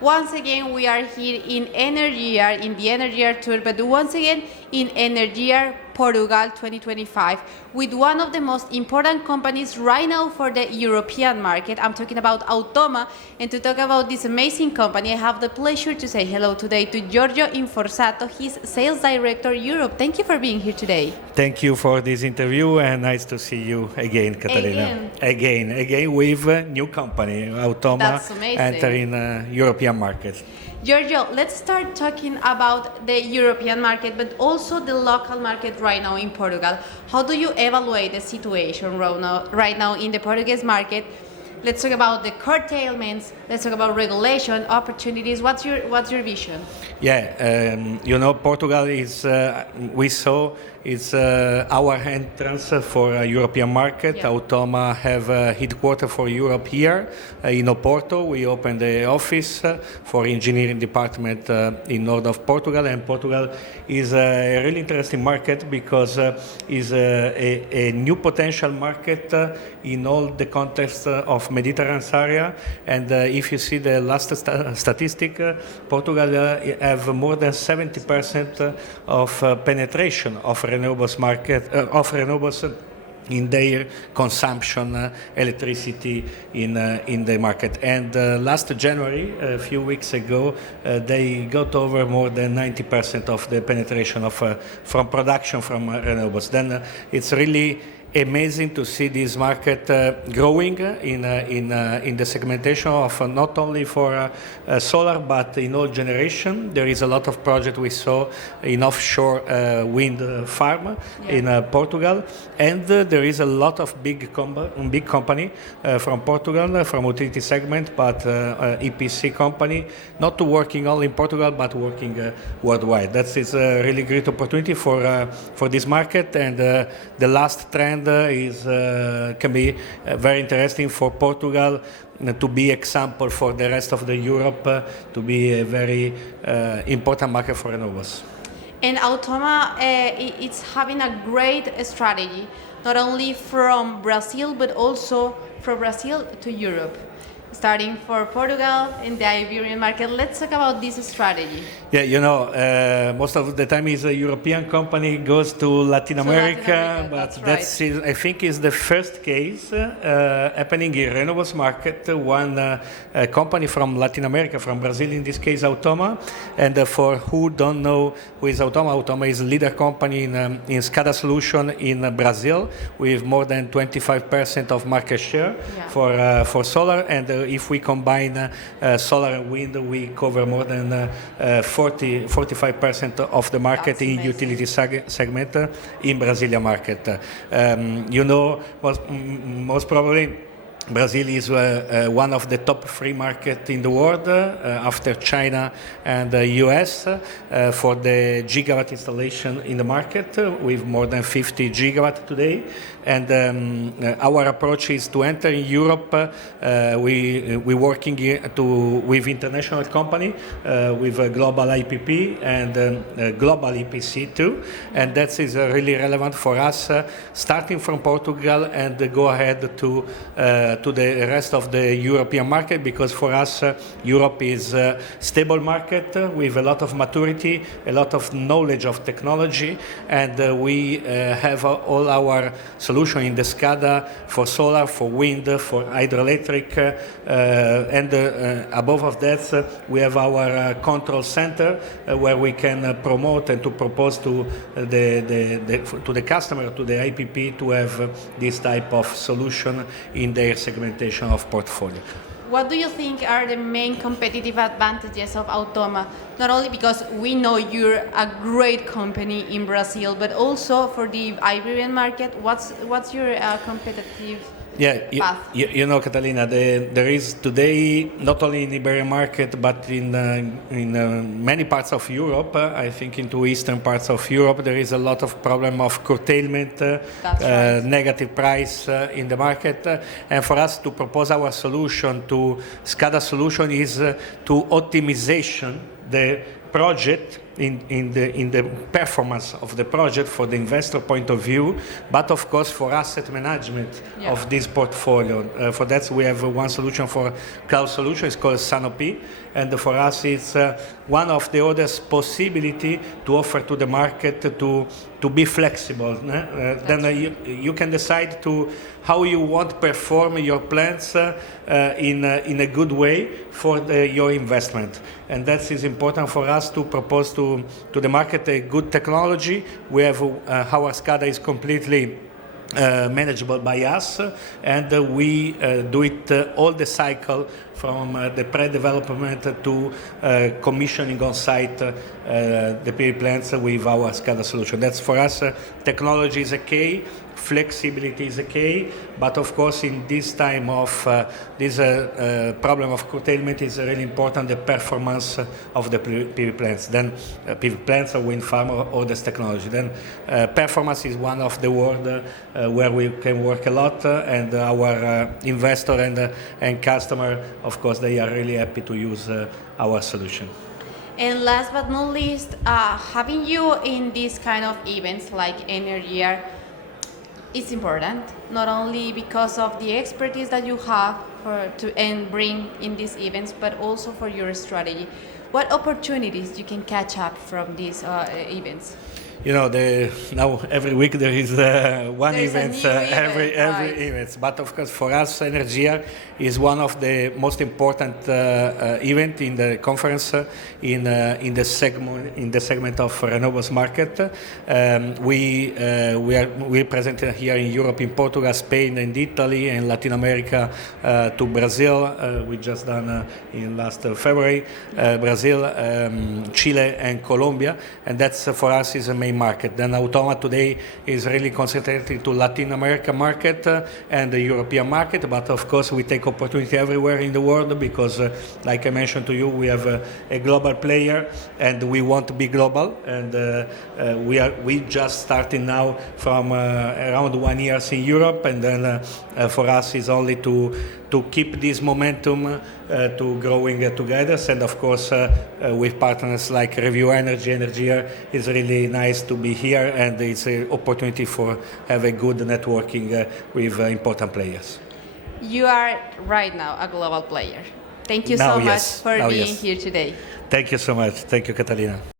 Once again, we are here in Energyear, in the Energyear tour, but once again in Energyear Portugal 2025 with one of the most important companies right now for the European market. I'm talking about Automa, and to talk about this amazing company, I have the pleasure to say hello today to Giorgio Inforzato, his Sales Director Europe. Thank you for being here today. Thank you for this interview, and nice to see you again, Catalina. Again with a new company, Automa, That's amazing. entering European market. Giorgio, let's start talking about the European market, but also the local market right now in Portugal. How do you evaluate the situation right now in the Portuguese market? Let's talk about the curtailments. Let's talk about regulation, opportunities. What's your vision? Yeah, Portugal is we saw it's our entrance for a European market. Yeah. Automa have a headquarters for Europe here in Oporto. We opened the office for engineering department in north of Portugal, and Portugal is a really interesting market because is a new potential market in all the context of Mediterranean area. And if you see the last statistic, Portugal have more than 70% of penetration of renewables market of renewables in their consumption electricity in the market. And last January, a few weeks ago, they got over more than 90% of the penetration of from production from renewables. Then it's really amazing to see this market growing in the segmentation of not only for solar but in all generation. There is a lot of project we saw in offshore wind farm in Portugal, and there is a lot of big company from Portugal, from utility segment, but EPC company, not working only in Portugal but working worldwide. That is a really great opportunity for this market, and the last trend can be very interesting for Portugal to be example for the rest of the Europe, to be a very important market for renewables. And Automa, it's having a great strategy, not only from Brazil, but also from Brazil to Europe. Starting for Portugal and the Iberian market. Let's talk about this strategy. Yeah, most of the time is a European company goes to Latin America, but that's right. I think is the first case happening in renewables market. One company from Latin America, from Brazil in this case, Automa. And for who don't know who is Automa, Automa is a leader company in SCADA solution in Brazil with more than 25% of market share for solar. And if we combine solar and wind, we cover more than 45% of the market. That's in amazing. Utility segment in Brazilian market. Most probably Brazil is one of the top 3 markets in the world after China and the US for the gigawatt installation in the market, with more than 50 gigawatt today. And our approach is to enter in Europe. We working with international company, with a global IPP and global EPC too, and that is really relevant for us, starting from Portugal and go ahead to the rest of the European market, because for us Europe is a stable market with a lot of maturity, a lot of knowledge of technology, and we have all our solution in the SCADA for solar, for wind, for hydroelectric, and above of that we have our control center where we can promote and to propose to the customer, to the IPP, to have this type of solution in their segmentation of portfolio. What do you think are the main competitive advantages of Automa? Not only because we know you're a great company in Brazil, but also for the Iberian market. What's your competitive path? Catalina, there is today, not only in the Iberian market, but in many parts of Europe, I think into eastern parts of Europe, there is a lot of problem of curtailment, right. Negative price in the market. And for us to propose our solution to SCADA solution is to optimization the project in the performance of the project for the investor point of view, but of course for asset management of this portfolio. For that we have one solution for cloud solution. It's called Sanopi, and for us it's one of the others possibility to offer to the market to be flexible. Then you can decide to how you want to perform your plans in a good way for your investment. And that is important for us to propose to the market a good technology. We have our SCADA is completely manageable by us, and we do it all the cycle from the pre-development to commissioning on site the PV plants with our SCADA solution. That's for us, technology is a key, flexibility is a key, but of course in this time of this problem of curtailment is really important the performance of the PV plants. Then PV plants or wind farm or this technology. Then performance is one of the world where we can work a lot, and our investor and customer, of course, they are really happy to use our solution. And last but not least, having you in these kind of events like Energyear is important, not only because of the expertise that you have and bring in these events, but also for your strategy. What opportunities you can catch up from these events? You know, now every week there is one event, every event. But of course, for us, Energyear is one of the most important event in the conference in the segment of renewables market. We presented here in Europe, in Portugal, Spain, and Italy, and Latin America to Brazil. We just done in last February, Brazil, Chile, and Colombia, and that's for us is a main market. Then Automa today is really concentrated to Latin America market and the European market, but of course we take opportunity everywhere in the world because, like I mentioned to you, we have a global player and we want to be global, and we just starting now from around 1 year in Europe, and then for us is only to keep this momentum to growing together, and of course with partners like Review Energy, Energyear is really nice to be here, and it's an opportunity for have a good networking with important players. You are right now a global player. Thank you so much for being here today. Thank you so much. Thank you, Catalina.